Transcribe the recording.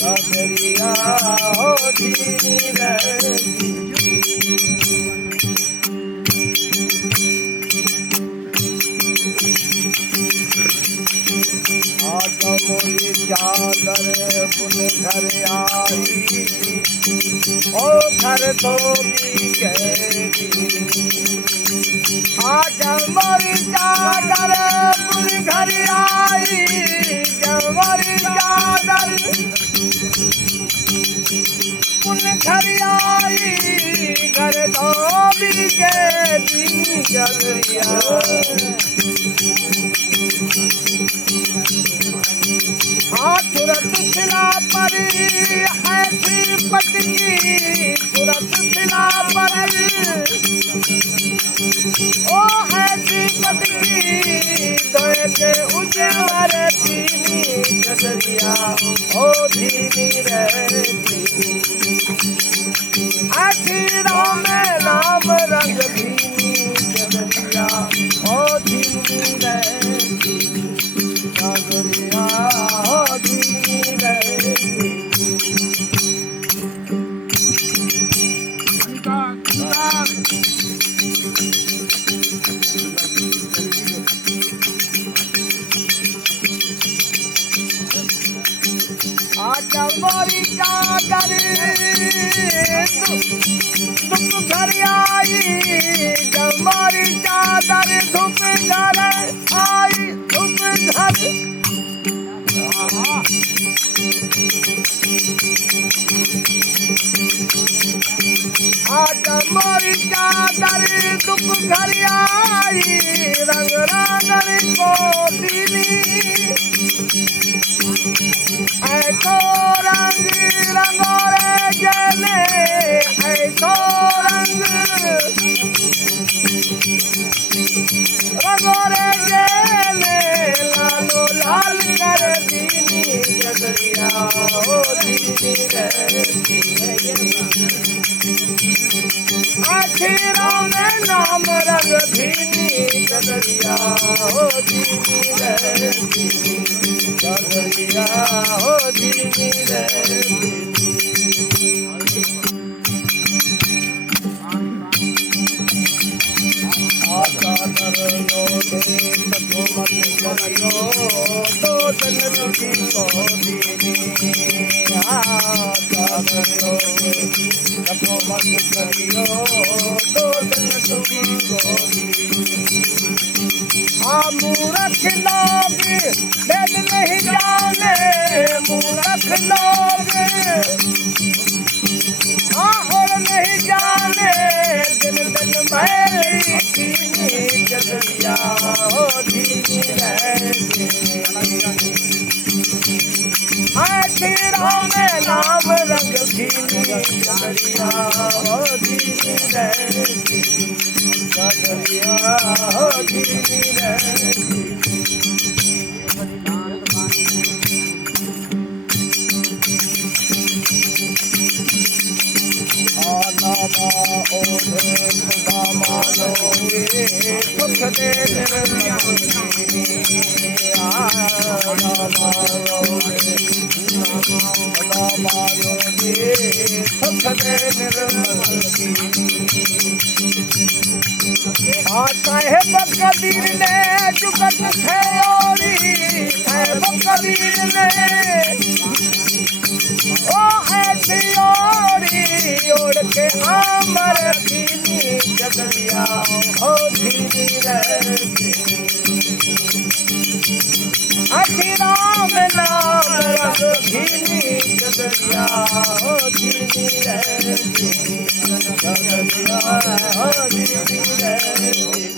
चदरिया हो धीरे आज मोरी चादर पुन घर आई ओ घर तो भी गई आज मोरी चादर पुन घर आई जब मोरी चादर पुन घर आई घर तो भी गई चदरिया तुरंत खिला परी ऐसी पटकी तुरंत खिला परी ओ ऐसी पटकी दोए के उजवर पीनी चदरिया ओ धीमी रहती आखिरों में नाम रंग भीनी चदरिया ओ धीमी रहती चदरिया आजा मोरी चादर धूप घर आई जब मोरी चादर धूप घर आई धूप घर आजा मोरी चादर धूप घर आई रंग रागर को दीनी ऐसो रंग रंगोरे जले ऐसो रंग रंगोरे जले लालो लाल कर दीनी चदरिया हो दीनी रहती आखिरों में नाम रंग भीनी चदरिया हो दीनी रहती चदरिया हो धीमी रहती चादर लो दे सको मत करियो तो जन की को दीनी चादर लो दे सको मत करियो तो जन की को दीनी मूर्ख लोग वेद नहीं जाने मूर्ख लोग और नहीं जाने दिन दिन मैली धीमी चदरिया हो धीमी रहती आखिरों में नाम रंग भीनी चदरिया हो धीमी रहती चदरिया हो धीमी रहती ओढ़े खुदा मानोगे सुख दे मानोगे खुदा मानोगे सुख दे साहेब कबीर ने जुगत थयोरी साहेब कबीर ने ओ ऐसी ओरी ओढ़ के आमर धीमी चदरिया हो धीमी रहती आखिरों में नाम रंग धीमी चदरिया हो धीमी रहती चदरिया हो धीमी रहती